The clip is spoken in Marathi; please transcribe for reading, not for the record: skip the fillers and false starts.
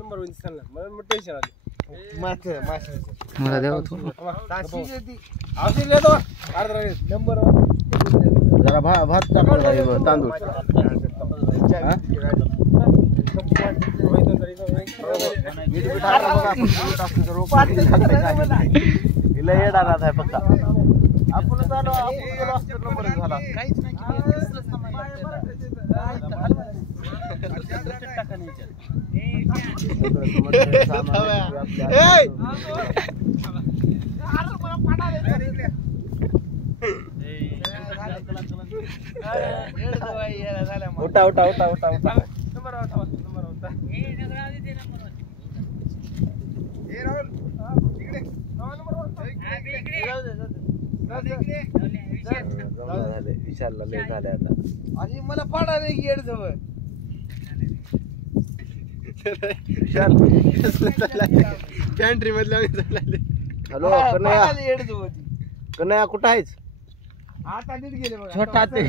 नंबर होईल दिसताना मला टेन्शन आले मला द्या तू औषध देतो अर्धा नंबर जरा भात टाकून तांदूळ हिला येणार आहे फक्त आपण नंबर झाला काहीच नाही उठा उठा उठा उठा उठा नंबर होता विशालला लय झाले आता आणि मला पाडायला येड जवळ पॅन्ट्री मधल्या हॅलो कन्हैया कुठं आहेस आता नीट गेले छोटा ते